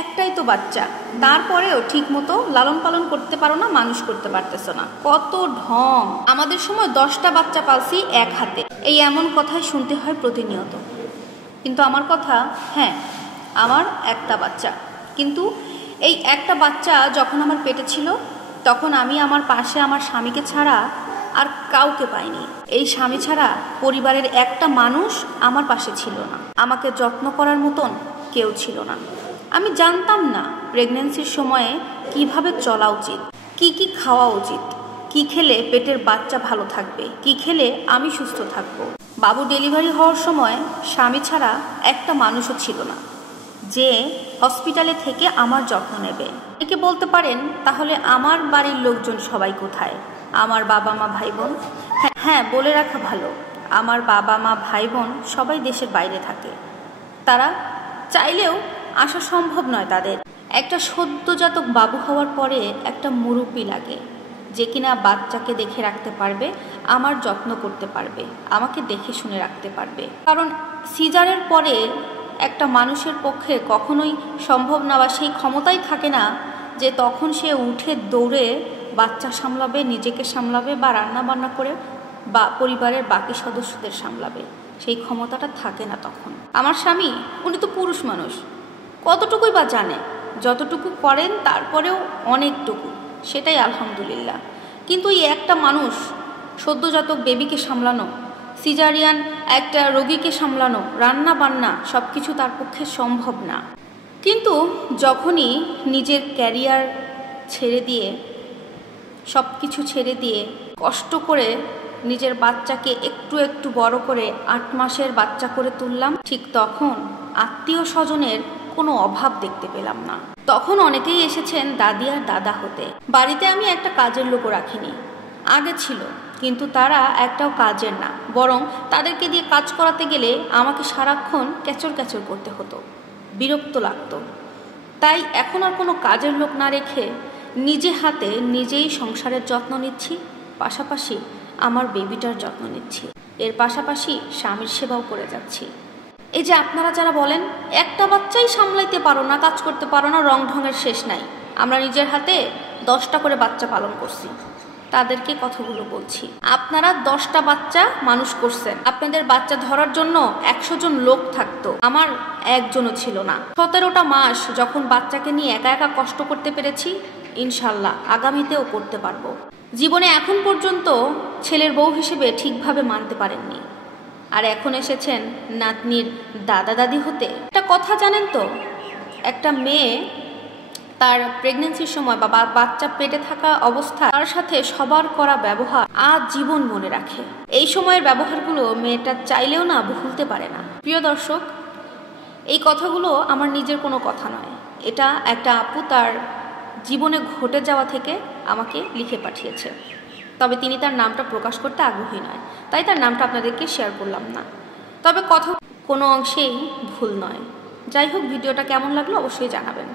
একটাই তো বাচ্চা, তারপরেও ঠিক মতো লালন পালন করতে পারো না, মানুষ করতে পারতেছো না, কত ঢং। আমাদের সময় 10টা বাচ্চা পালছি এক হাতে, এই এমন কথাই শুনতে হয় প্রতিনিয়ত। কিন্তু আমার কথা, হ্যাঁ আমার একটা বাচ্চা, কিন্তু এই একটা বাচ্চা যখন আমার পেটে ছিল তখন আমি আমার পাশে আমার স্বামীকে ছাড়া আর কাউকে পাইনি। এই স্বামী ছাড়া পরিবারের একটা মানুষ আমার পাশে ছিল না, আমাকে যত্ন করার মতন কেউ ছিল না। আমি জানতাম না প্রেগন্যান্সির সময়ে কিভাবে চলা উচিত, কি কি খাওয়া উচিত, কি খেলে পেটের বাচ্চা ভালো থাকবে, কি খেলে আমি সুস্থ থাকবো। বাবু ডেলিভারি হওয়ার সময় স্বামী ছাড়া একটা মানুষও ছিল না যে হসপিটালে থেকে আমার যত্ন নেবে। একে বলতে পারেন তাহলে আমার বাড়ির লোকজন সবাই কোথায়? আমার বাবা মা ভাই বোন, হ্যাঁ বলে রাখা ভালো, আমার বাবা মা ভাই বোন সবাই দেশের বাইরে থাকে। তারা চাইলেও আসা সম্ভব নয় তাদের। একটা সদ্যজাতক বাবু হওয়ার পরে একটা মুরব্বি লাগে যে কিনা বাচ্চাকে দেখে রাখতে পারবে, আমার যত্ন করতে পারবে, আমাকে দেখে শুনে রাখতে পারবে। কারণ সিজারের পরে একটা মানুষের পক্ষে কখনোই সম্ভব না, বা সেই ক্ষমতাই থাকে না যে তখন সে উঠে দৌড়ে বাচ্চা সামলাবে, নিজেকে সামলাবে, বা রান্না বান্না করে বা পরিবারের বাকি সদস্যদের সামলাবে। সেই ক্ষমতাটা থাকে না তখন। আমার স্বামী, উনি তো পুরুষ মানুষ, কতটুকুই বা জানে, যতটুকু করেন তারপরেও অনেকটুকু, সেটাই আলহামদুলিল্লাহ। কিন্তু এই একটা মানুষ সদ্যজাতক বেবিকে সামলানো, সিজারিয়ান একটা রোগীকে সামলানো, রান্না বান্না সব কিছু তার পক্ষে সম্ভব না। কিন্তু যখনই নিজের ক্যারিয়ার ছেড়ে দিয়ে, সব কিছু ছেড়ে দিয়ে কষ্ট করে নিজের বাচ্চাকে একটু একটু বড় করে 8 মাসের বাচ্চা করে তুললাম, ঠিক তখন আত্মীয় স্বজনের কোনো অভাব দেখতে পেলাম না। তখন অনেকেই এসেছেন দাদি আর দাদা হতে। বাড়িতে আমি একটা কাজের লোকও রাখিনি, আগে ছিল, কিন্তু তারা একটাও কাজের না, বরং তাদেরকে দিয়ে কাজ করাতে গেলে আমাকে সারাক্ষণ ক্যাচর ক্যাচর করতে হতো, বিরক্ত লাগতো। তাই এখন আর কোনো কাজের লোক না রেখে নিজে হাতে নিজেই সংসারের যত্ন নিচ্ছি, পাশাপাশি আমার বেবিটার যত্ন নিচ্ছি, এর পাশাপাশি স্বামীর সেবাও করে যাচ্ছি। এই যে আপনারা যারা বলেন একটা বাচ্চাই সামলাইতে পারো না, কাজ করতে পারো না, রং ঢঙের শেষ নাই, আমরা নিজের হাতে 10টা করে বাচ্চা পালন করছি, তাদেরকে কথাগুলো বলছি। আপনারা 10টা বাচ্চা মানুষ করছেন, আপনাদের বাচ্চা ধরার জন্য 100 জন লোক থাকতো, আমার একজনও ছিল না। 17টা মাস যখন বাচ্চাকে নিয়ে একা একা কষ্ট করতে পেরেছি, ইনশাল্লাহ আগামীতেও করতে পারবো। জীবনে এখন পর্যন্ত ছেলের বউ হিসেবে ঠিকভাবে মানতে পারেননি, আর এখন এসেছেন নাতনির দাদা দাদি হতে। একটা কথা জানেন তো, একটা মেয়ে তার প্রেগন্যান্সির সময় বা বাচ্চা পেটে থাকা অবস্থায় তার সাথে সবার করা ব্যবহার আজ জীবন মনে রাখে। এই সময়ের ব্যবহারগুলো মেয়েটা চাইলেও না ভুলতে পারে না। প্রিয় দর্শক, এই কথাগুলো আমার নিজের কোনো কথা নয়, এটা একটা আপু তার জীবনে ঘটে যাওয়া থেকে আমাকে লিখে পাঠিয়েছে। তবে তিনি তার নামটা প্রকাশ করতে আগ্রহী নয়, তাই তার নামটা আপনাদেরকে শেয়ার করলাম না। তবে কথা কোনো অংশেই ভুল নয়। যাই হোক, ভিডিওটা কেমন লাগলো অবশ্যই জানাবেন।